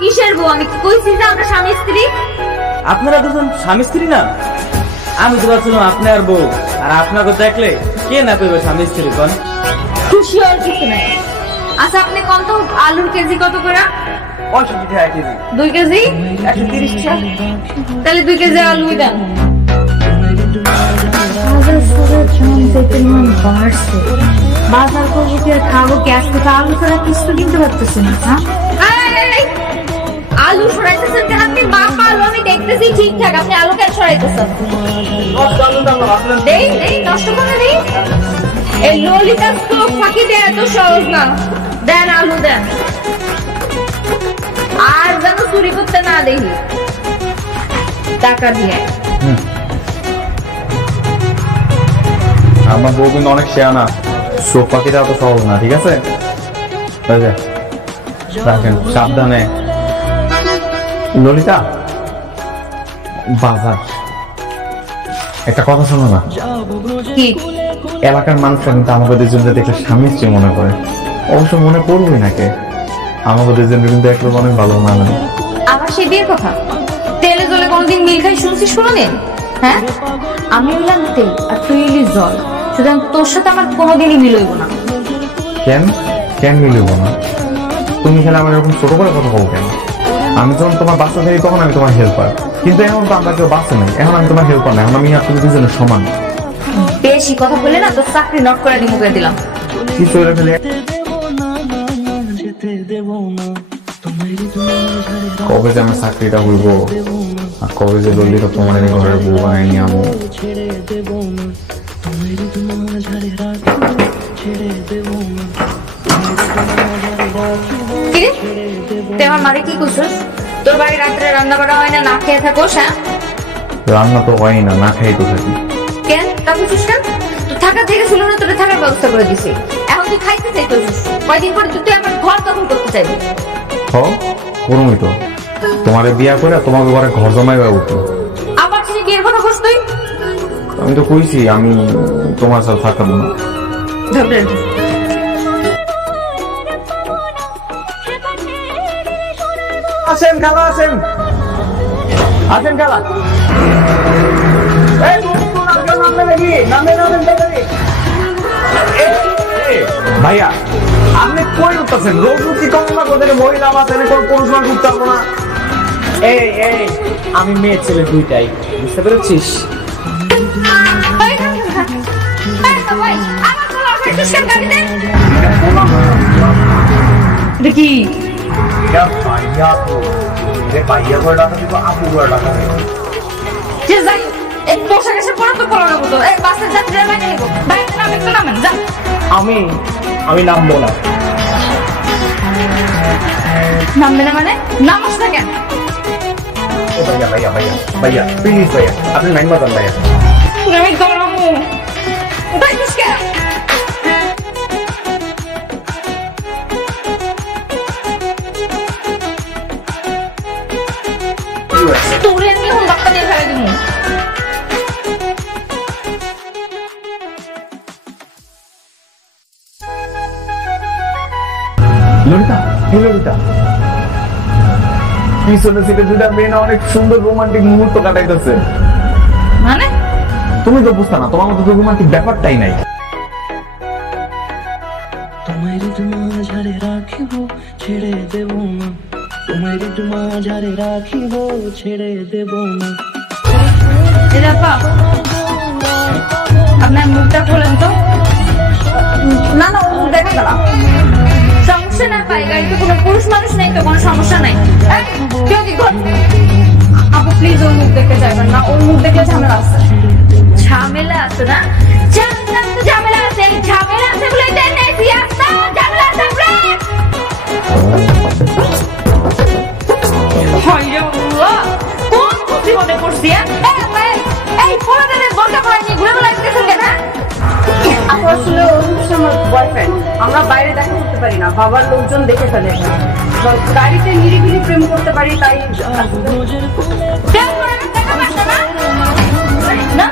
কিসের বউ? আমি কি কইছি যে আমরা স্বামী স্ত্রী? আপনারা দুজন স্বামী স্ত্রী না? আমি তো ভাবছিলাম আপনি আর বউ, আর আপনাকে দেখলে কে না কইবে স্বামী স্ত্রী কোন? খুশি আর কিছু নাই। আচ্ছা আপনি কত আলুর কেজি কত করে? 65 টাকা কেজি। 2 কেজি 130 টাকা। তাহলে 2 কেজি আলু দেন। বাজার করবো কি আর খাবো কি? আজকে তো আলু ছাড়া কিছু কিনতে পারতেছি না। আলু সরাইতেছেন কেন আপনি? বাপ আলু আমি দেখতেছি ঠিকঠাক, আপনি আলু কেন সরাইতেছেন? নষ্ট করে দিই। এই ললিতা স্টোভ ফাঁকি দেয় এত সহজ না। দেন আলু দেন, আর যেন চুরি করতে না দেখি টাকা দিয়ে। আমার বউ কিন্তু অনেক শেয়ানা, চোখ পাখিটা অত সহজ না, ঠিক আছে? রাখেন সাবধানে। ললিতা, বাজার একটা কথা শোনো না। কি? এলাকার মানুষরা কিন্তু আমাকে দুজনকে দেখলে স্বামী স্ত্রী মনে করে। অবশ্য মনে করবই নাকি, আমাকে দুজনকে কিন্তু একদম অনেক ভালো মানে। আবার সে বিয়ের কথা? তেলে জলে কোনোদিন মিল খাই শুনছিস কোনোদিন? হ্যাঁ, আমি হইলাম তেল আর তুই হইলি জল, সুতরাং তোর সাথে আমার কোনোদিনই মিল হইব না। কেন কেন মিলব না? তুমি খেলে আমার এরকম ছোট করে কথা বলো কেন? আমি যখন তোমার বাচ্চা থাকি তখন আমি তোমার হেল্পার, কিন্তু এখন তো আমরা কেউ বাচ্চা নেই, এখন আমি তোমার হেল্পার না, এখন আমি আর তুমি দুজনের সমান। বেশি কথা বলে না তোর চাকরি নট করে দিয়ে মুখে দিলাম। কি চলে ফেলে? কবে যে আমার চাকরিটা হইব, আর কবে যে ললিতা তোমার ঘরের বউ বানাই নিয়ে আমো। আমার মারে কি করছিস? তোর বাড়ি রাত্রে রান্না বাড়া হয় না, না খেয়ে থাকোস? হ্যাঁ, রান্না তো হয় না, না খাই তো থাকি। কেন তা বুঝছিস কেন? তুই থাকা থেকে ছিল না, তোর থাকার ব্যবস্থা করে দিছি। এখন তুই খাইতে চাইছিস, কয়দিন পরে তুই আমার ঘর দখল করতে চাইবি। করুমি তো, তোমারে বিয়া করে তোমাকে ঘরে ঘর জমাই উঠলো। আবার সে বিয়ের কথা বলছ তুই? আমি তো কইছি আমি তোমার সাথে থাকতাম না। আসেন খালা, আসেন আসেন খালা। ভাইয়া আপনি কই উঠতেছেন? রোজ উঠি কম না করে মহিলা আছেন, কোন পুরুষ মানুষ উঠতে পারবো না। এই এই আমি মেয়ে ছেলে দুইটাই, বুঝতে পেরেছিস? কি আমি আমি নামবো না। নামবে না মানে? নামস না কেন? ভাইয়া ভাইয়া ভাইয়া ভাইয়া প্লিজ ভাইয়া, আপনি নাইন বাজান ভাইয়া। আমি গরমু দেখিস কেন? তোরে নিয়ে হন বাপ্পা দিয়ে ফেলে দিব। ললিতা, ললিতা, পিছনে থেকে দুটা মেয়ে না অনেক সুন্দর রোমান্টিক মুহূর্ত কাটাইতেছে। মানে তুমি তো বুঝতে না, তোমার মতো তো রোমান্টিক ব্যাপারটাই নাই। তোমারি মাঝারে রাখিব ছেড়ে দেব না, তোমারি মাঝারে রাখিব ছেড়ে দেব না। আপনার মুখটা খোলেন তো। না না, ওর মুখ দেখা গেল। সমস্যা না পাই, গাড়িতে কোনো পুরুষ মানুষ নেই তো, কোনো সমস্যা নাই। আপু প্লিজ ওর মুখ দেখতে যাবেন না, ওর মুখ দেখলে ঝামেলা আছে। ঝামেলা আছে না? ঝামেলা আছে, ঝামেলা আছে বলে ঝামেলা আছে। কোন খুশি মনে করছি? এই পোলাদের বোরকা পরা নিয়ে ঘুরে বেড়াইতেছেন কেন? আসলে আমার বয়ফ্রেন্ড, আমরা বাইরে দেখা করতে পারি না, বাবার লোকজন দেখে ফেলে। গাড়িতে নিরিবিলি প্রেম করতে পারি, তাই না।